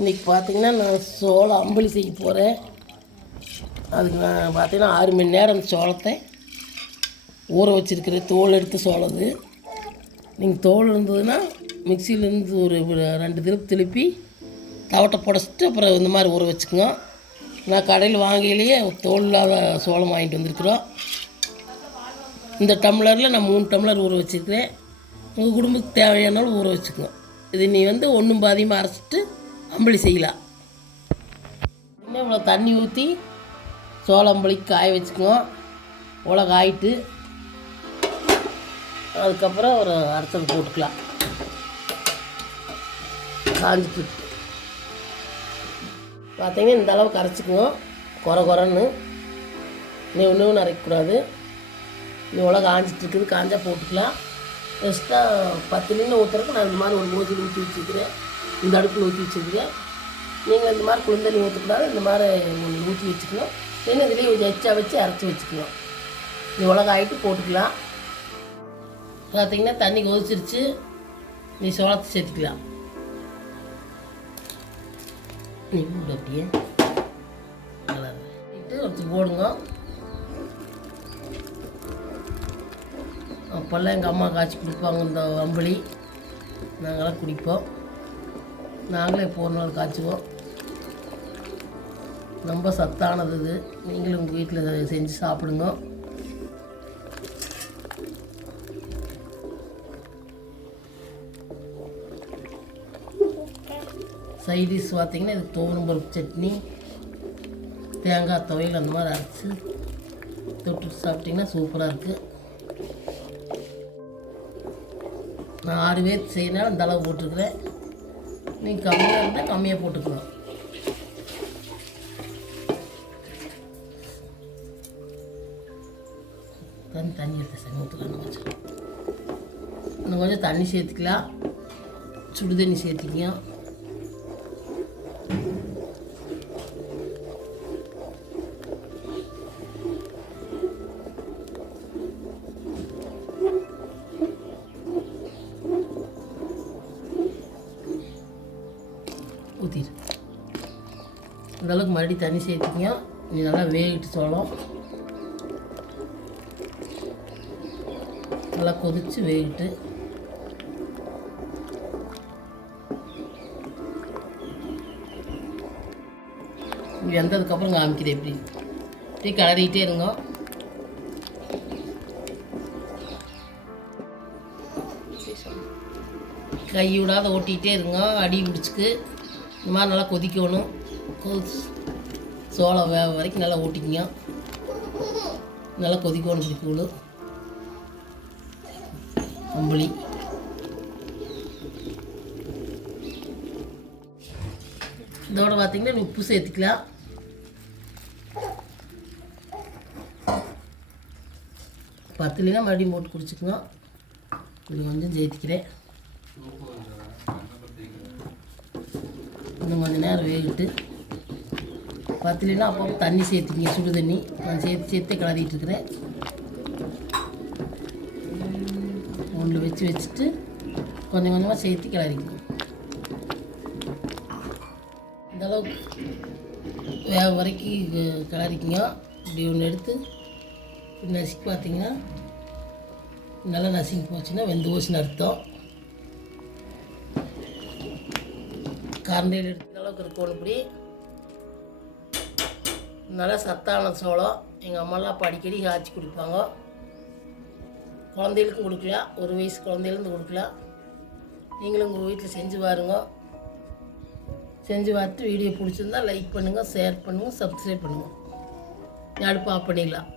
இன்றைக்கி பார்த்தீங்கன்னா நான் சோளம் அம்பளி செய்ய போகிறேன் அதுக்கு நான் பார்த்திங்கன்னா ஆறு மணி நேரம் அந்த சோளத்தை ஊற வச்சுருக்கிறேன் தோல் எடுத்து சோளம் இது நீங்கள் தோல் இருந்ததுன்னா மிக்சியிலேருந்து ஒரு ஒரு ரெண்டு திருப்பி திருப்பி தவட்டை புடச்சிட்டு அப்புறம் இந்த மாதிரி ஊற வச்சுக்கோங்க. நான் கடையில் வாங்கையிலேயே தோல் இல்லாத சோளம் வாங்கிட்டு வந்திருக்கிறோம். இந்த டம்ளரில் நான் மூணு டம்ளர் ஊற வச்சுருக்கிறேன். உங்கள் குடும்பத்துக்கு தேவையானாலும் ஊற வச்சுக்கோங்க. இது நீ வந்து ஒன்றும் பாதியமாக அரைச்சிட்டு அம்பளி செய்யலாம் இன்னும் இவ்வளோ தண்ணி ஊற்றி சோளம் காய வச்சுக்குவோம். இவ்வளோ காயிட்டு அதுக்கப்புறம் ஒரு அரைச்சல் போட்டுக்கலாம். காஞ்சிட்டு. பார்த்தீங்கன்னா இந்த அளவுக்கு அரைச்சிக்குங்க குறை குறைன்னு நீ ஒன்றும் அரைக்கக்கூடாது. நீ இவ்வளோ காஞ்சிட்டு இருக்குது. காஞ்சால் போட்டுக்கலாம். எக்ஸ்ட்ரா பத்து நின்று ஊற்றுறதுக்கு நான் இந்த மாதிரி ஒரு மூச்சில் ஊற்றி வச்சுக்கிறேன் இந்த அடுப்பில் ஊற்றி வச்சுருக்கிறேன். நீங்கள் இந்த மாதிரி குளிர்ந்தண்ணி ஊற்றக்கூடாது இந்த மாதிரி ஒன்று ஊற்றி வச்சுக்கணும். இன்னும் இதுலேயே கொஞ்சம் எச்சா வச்சு அரைச்சி வச்சுக்கணும் இவ்வளோ ஆகிட்டு போட்டுக்கலாம். பார்த்திங்கன்னா தண்ணி கொதிச்சிருச்சு. நீ சோளத்தை சேர்த்துக்கலாம். நீ அப்படியே. நல்லா இட்டு ஒருத்தர் போடுங்க. அப்போல்லாம் எங்கள் அம்மா காய்ச்சி கொடுப்பாங்க இந்த அம்பளி நாங்களாம் குடிப்போம். நாங்களே இப்போ ஒரு நாள் காய்ச்சுவோம். ரொம்ப சத்தானது இது. நீங்களும் உங்கள் வீட்டில் செஞ்சு சாப்பிடுங்க. சைடிஷ் பார்த்தீங்கன்னா இது துவரம் பருப்பு சட்னி தேங்காய் துவையல் அந்த மாதிரி அரைச்சி தொட்டு சாப்பிட்டிங்கன்னா சூப்பராக இருக்குது நான் ஆறு பேர் செய்யனாலும் அந்த அளவு போட்டிருக்கிறேன். நீங்கள் கம்மியாக இருந்தால் கம்மியாக போட்டுக்கலாம். தண்ணி தண்ணி எடுத்து சரி ஊற்றுக்கலாம் கொஞ்சம். இன்னும் கொஞ்சம் தண்ணி சேர்த்துக்கலாம். சுடு தண்ணி சேர்த்திக்கலாம். ஊற்றிடு இந்த அளவுக்கு மறுபடியும் தண்ணி சேர்த்துக்கிங்க. நீ நல்லா வேகிட்டு சோளம். நல்லா கொதித்து வேகிட்டு. இது வந்ததுக்கப்புறம் காமிக்கிறேன் எப்படி. இப்படி கிளறிக்கிட்டே இருங்க. கை விடாத ஓட்டிகிட்டே இருங்க. அடி பிடிச்சிக்கு இந்த மாதிரி நல்லா கொதிக்கணும். சோளம் வேக வரைக்கும் நல்லா ஓட்டிக்கிங்க நல்லா கொதிக்கணும் இப்படி கூழ். அம்பளி இதோட பார்த்தீங்கன்னா உப்பு சேர்த்துக்கலாம். பத்துலாம் மறுபடியும் போட்டு குடிச்சிக்கலாம் இது கொஞ்சம் சேர்த்துக்கிறேன். இன்னும் கொஞ்சம் நேரம் வேகிட்டு பத்துலனா அப்போ தண்ணி சேர்த்துக்கிங்க சுடு தண்ணி. நான் சேர்த்து சேர்த்து கிளறிட்டு இருக்கிறேன். ஒன்றில் வச்சு வச்சுட்டு கொஞ்சம் கொஞ்சமாக சேர்த்து கிளறிக்கணும். இந்தளவுக்கு வேக வரைக்கும் கு- கிளறிக்கிங்க. இப்படி ஒன்று எடுத்து நசுக்கி பார்த்தீங்கன்னா நல்லா நசுங்கி போச்சுன்னா வெந்து போச்சுன்னு அர்த்தம். கரண்டியில் எடுத்த அளவுக்கு இருக்கணும் இப்படி நல்லா சத்தான சோளம். எங்கள் அம்மாலாம் அப்போ அடிக்கடி காய்ச்சி குடிப்பாங்க. குழந்தைகளுக்கும் கொடுக்கலாம் ஒரு வயசு குழந்தையிலேருந்து கொடுக்கலாம் நீங்களும் உங்கள் வீட்டில் செஞ்சு பாருங்க. செஞ்சு பார்த்து வீடியோ பிடிச்சிருந்தா லைக் பண்ணுங்கள் ஷேர் பண்ணுங்கள் சப்ஸ்கிரைப் பண்ணுங்கள் அடுப்பு ஆஃப் பண்ணிடலாம்.